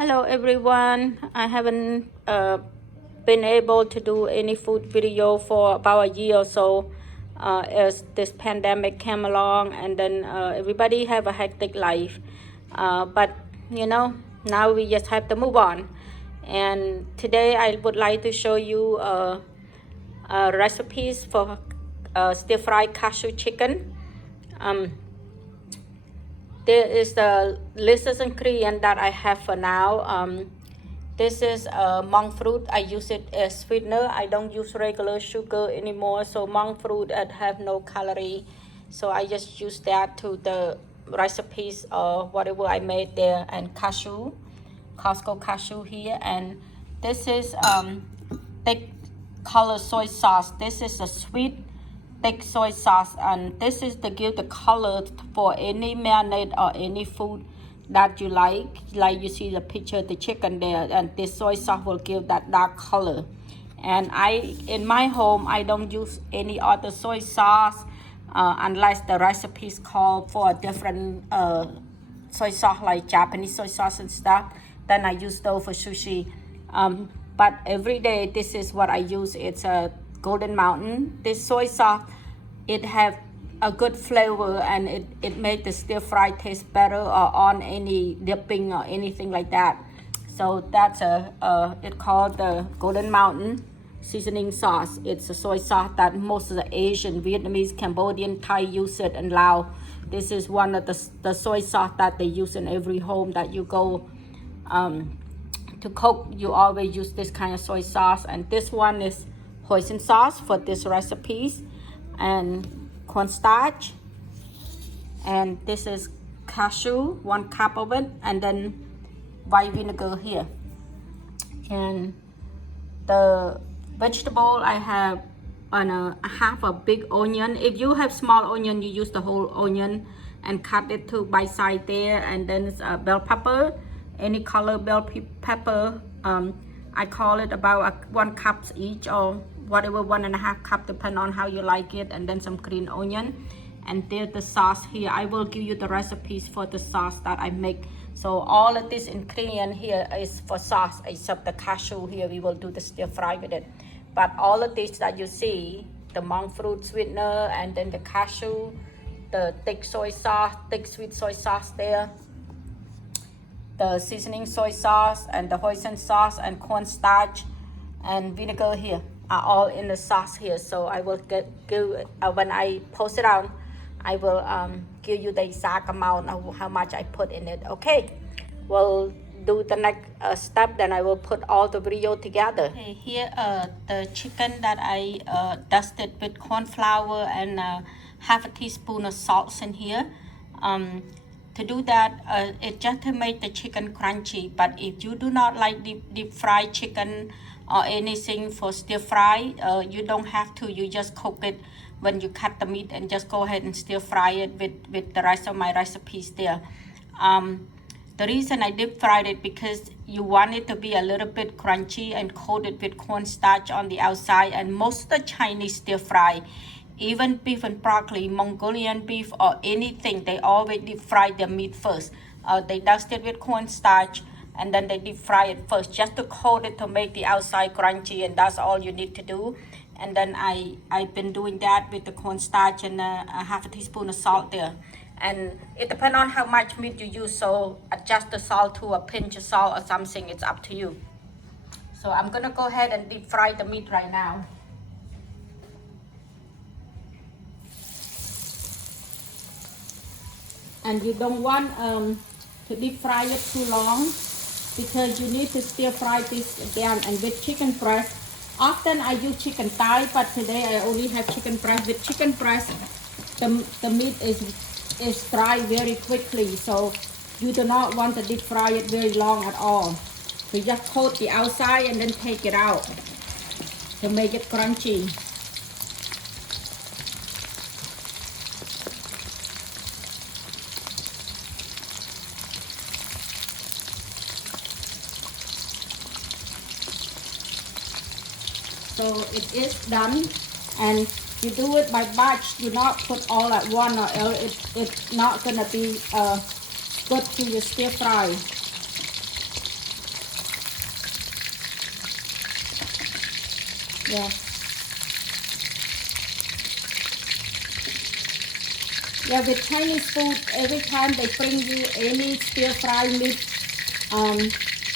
Hello everyone. I haven't been able to do any food video for about a year or so as this pandemic came along, and then everybody have a hectic life. But now we just have to move on. And today I would like to show you recipes for stir-fried cashew chicken. There is the list of ingredients that I have for now. This is monk fruit. I use it as sweetener. I don't use regular sugar anymore. So monk fruit that have no calorie. So I just use that to the recipes or whatever I made there. And cashew, Costco cashew here. And this is thick color soy sauce. This is a sweet thick soy sauce, and this is to give the color for any marinade or any food that you like you see the picture of the chicken there, and this soy sauce will give that dark color. And in my home I don't use any other soy sauce unless the recipes call for a different soy sauce, like Japanese soy sauce and stuff. Then I use those for sushi. But every day this is what I use. It's a Golden Mountain. This soy sauce, it have a good flavor, and it makes the stir fry taste better or on any dipping or anything like that. So that's it called the Golden Mountain seasoning sauce. It's a soy sauce that most of the Asian, Vietnamese, Cambodian, Thai use it, and Lao. This is one of the soy sauce that they use in every home that you go to cook. You always use this kind of soy sauce. And this one is Hoisin sauce for this recipes, and cornstarch, and this is cashew, 1 cup of it, and then white vinegar here. And the vegetable I have on a half a big onion. If you have small onion, you use the whole onion and cut it to bite size there. And then it's a bell pepper, any color bell pepper. I call it about 1 cup each, or whatever, 1.5 cup, depending on how you like it. And then some green onion. And there's the sauce here. I will give you the recipes for the sauce that I make. So all of this ingredient here is for sauce, except the cashew here. We will do the stir fry with it. But all of this that you see, the monk fruit sweetener, and then the cashew, the thick soy sauce, thick sweet soy sauce there, the seasoning soy sauce, and the hoisin sauce, and cornstarch, and vinegar here are all in the sauce here. So I will when I post it out, I will give you the exact amount of how much I put in it. Okay, we'll do the next step, then I will put all the video together. Okay, here the chicken that I dusted with corn flour and half a teaspoon of salt in here. To do that, it's just to make the chicken crunchy. But if you do not like deep fried chicken or anything for stir fry, you don't have to. You just cook it when you cut the meat, and just go ahead and stir fry it with the rest of my recipes there. The reason I deep fried it, because you want it to be a little bit crunchy and coated with cornstarch on the outside. And most of the Chinese stir fry, even beef and broccoli, Mongolian beef, or anything, they always deep fry their meat first. They dust it with cornstarch, and then they deep fry it first, just to coat it to make the outside crunchy, and that's all you need to do. And then I've been doing that with the cornstarch and a half a teaspoon of salt there. And it depends on how much meat you use, so adjust the salt to a pinch of salt or something. It's up to you. So I'm gonna go ahead and deep fry the meat right now. And you don't want to deep fry it too long, because you need to stir fry this again. And with chicken breast, often I use chicken thigh, but today I only have chicken breast. With chicken breast, the meat is dry very quickly, so you do not want to deep fry it very long at all. So just coat the outside and then take it out to make it crunchy. So it is done, and you do it by batch. Do not put all at one, or else it's not gonna be good to your stir fry. Yeah. Yeah, with Chinese food, every time they bring you any stir-fry meat,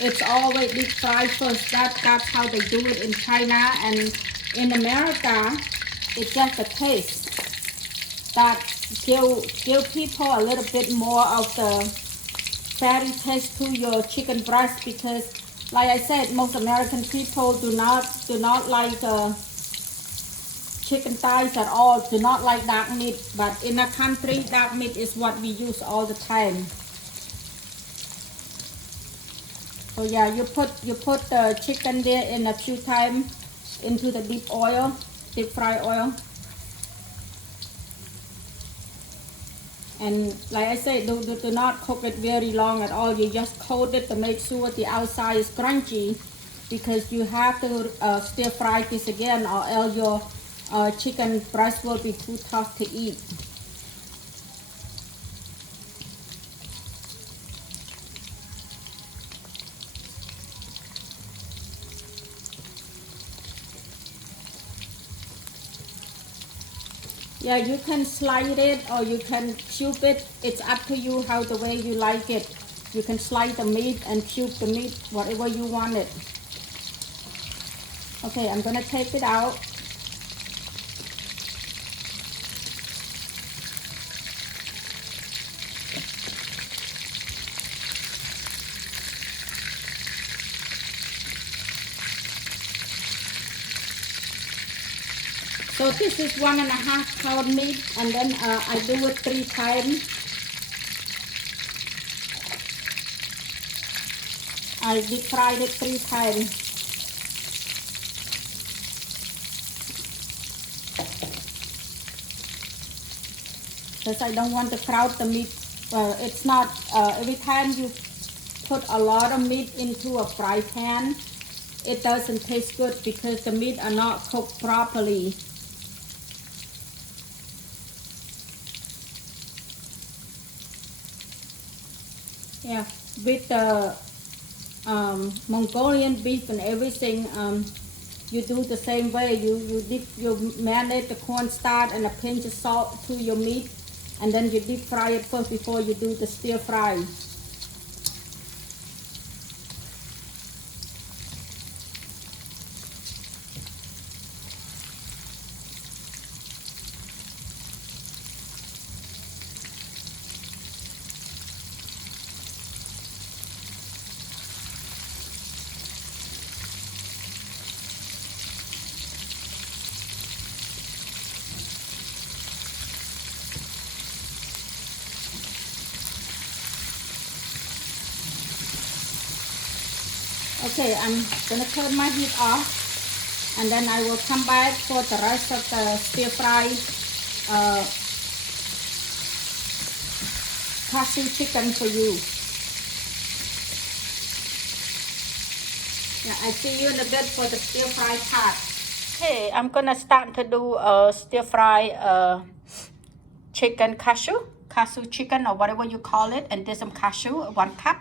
it's always deep fried first. That's how they do it in China, and in America, it's just a taste that give people a little bit more of the fatty taste to your chicken breast, because, like I said, most American people do not like chicken thighs at all. Do not like dark meat, but in our country, dark meat is what we use all the time. So yeah, you put the chicken there in a few times into the deep fry oil. And like I said, do not cook it very long at all. You just coat it to make sure the outside is crunchy, because you have to stir fry this again, or else your chicken breast will be too tough to eat. Yeah, you can slide it or you can cube it. It's up to you how the way you like it. You can slice the meat and cube the meat, whatever you want it. Okay, I'm gonna take it out. So this is 1.5 pound meat, and then I do it 3 times. I deep fried it 3 times. Because I don't want to crowd the meat. It's not, every time you put a lot of meat into a fry pan, it doesn't taste good because the meat are not cooked properly. Yeah, with the Mongolian beef and everything, you do the same way. You marinate the cornstarch and a pinch of salt to your meat, and then you deep fry it first before you do the stir fry. Okay, I'm gonna turn my heat off, and then I will come back for the rest of the stir fry cashew chicken for you. Yeah, I see you in a bit for the stir fry part. Okay, I'm gonna start to do stir fry chicken cashew chicken, or whatever you call it, and there's some cashew, 1 cup.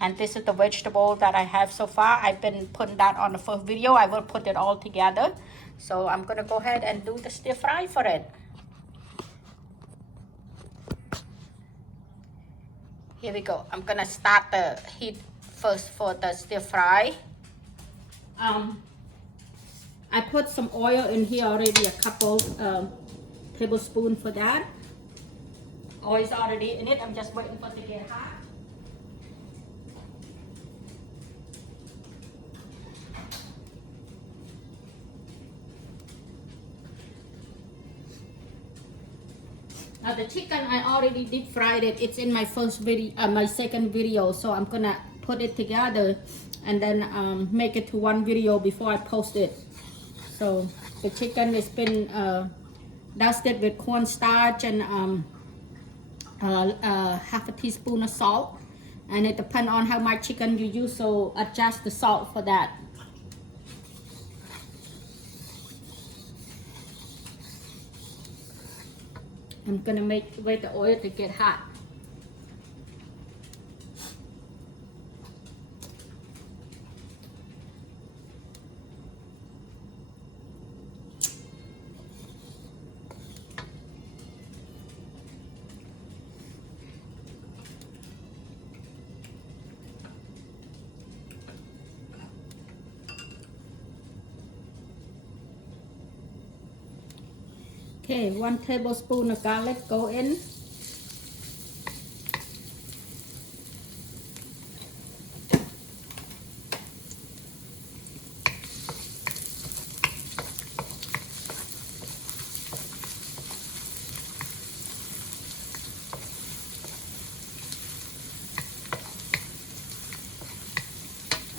And this is the vegetable that I have so far. I've been putting that on the first video. I will put it all together. So I'm gonna go ahead and do the stir fry for it. Here we go. I'm gonna start the heat first for the stir fry. I put some oil in here already, a couple tablespoons for that. Oil is already in it. I'm just waiting for it to get hot. Now the chicken, I already deep fried it. It's in my first video, my second video. So I'm gonna put it together and then make it to one video before I post it. So the chicken has been dusted with cornstarch and half a teaspoon of salt. And it depends on how much chicken you use, so adjust the salt for that. I'm gonna wait the oil to get hot. Okay, 1 tablespoon of garlic go in.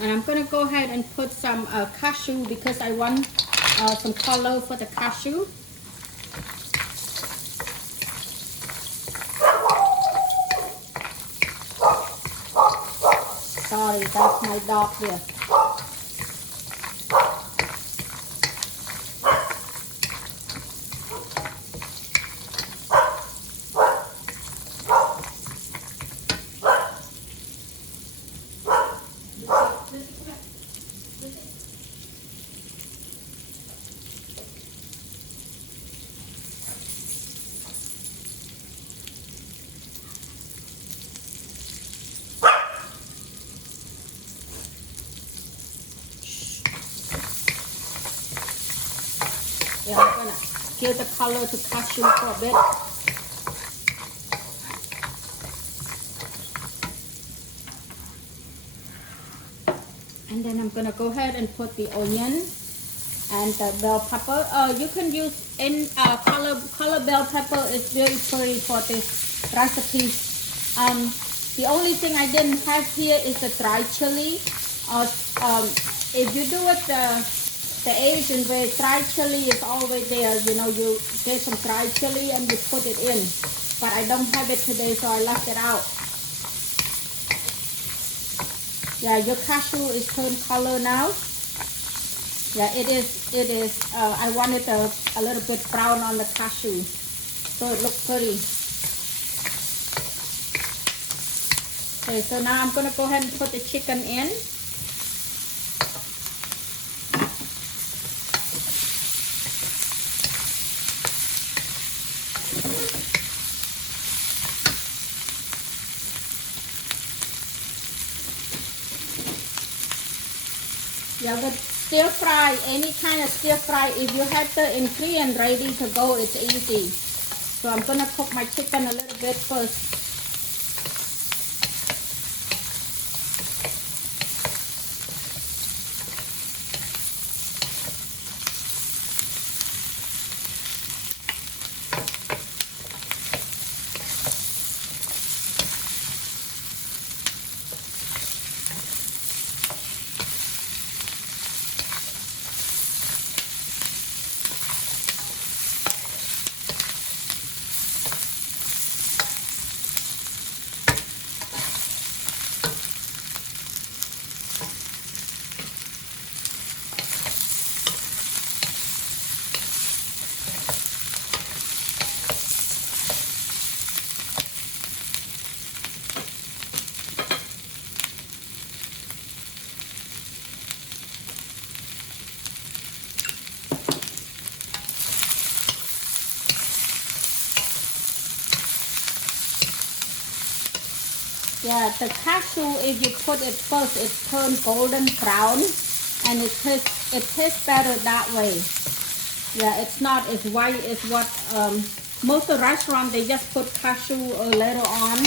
And I'm gonna go ahead and put some cashew because I want some color for the cashew. Sorry, that's my dog here. Yeah, I'm gonna give the color to cashew for a bit. And then I'm gonna go ahead and put the onion and the bell pepper. You can use any color bell pepper. Is very pretty for this recipe. The only thing I didn't have here is the dry chili. If you do it the Asian way, dry chili is always there. You know, you get some dry chili and you put it in. But I don't have it today, so I left it out. Yeah, your cashew is turned color now. Yeah, it is. I want it a little bit brown on the cashew, so it looks pretty. Okay, so now I'm gonna go ahead and put the chicken in. Yeah, but stir fry, any kind of stir fry, if you have the ingredient ready to go, it's easy. So I'm gonna cook my chicken a little bit first. Yeah, the cashew, if you put it first, it turns golden brown, and it tastes better that way. Yeah, it's not as white as what most of the restaurants, they just put cashew later on,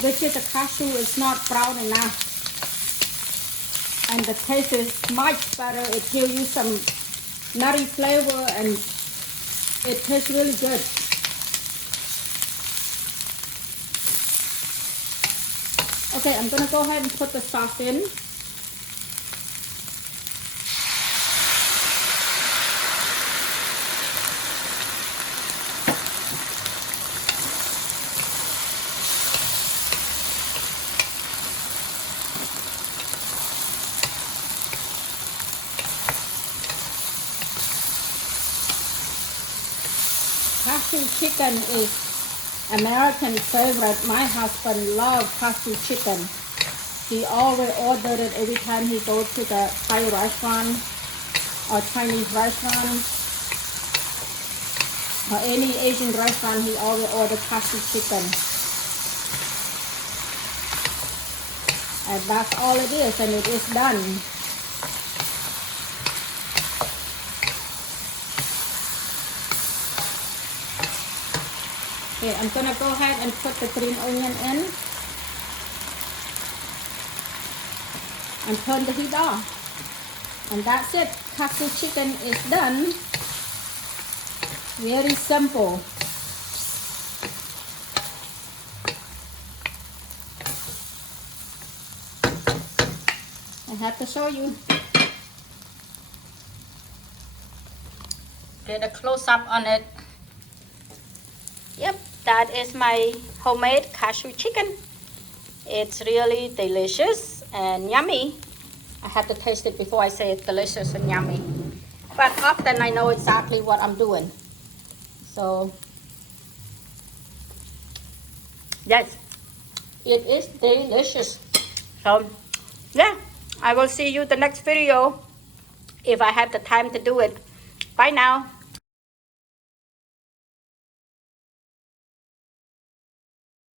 which is the cashew is not brown enough, and the taste is much better. It gives you some nutty flavor, and it tastes really good. Okay, I'm gonna go ahead and put the sauce in. Cashew chicken is American favorite. My husband loves cashew chicken. He always ordered it every time he goes to the Thai restaurant or Chinese restaurant or any Asian restaurant. He always orders cashew chicken. And that's all it is, and it is done. Okay, I'm gonna go ahead and put the green onion in and turn the heat off. And that's it. Cashew chicken is done. Very simple. I have to show you. Get a close-up on it. Yep, that is my homemade cashew chicken. It's really delicious and yummy. I have to taste it before I say it's delicious and yummy. But often I know exactly what I'm doing. So, yes, it is delicious. So, yeah, I will see you the next video if I have the time to do it. Bye now.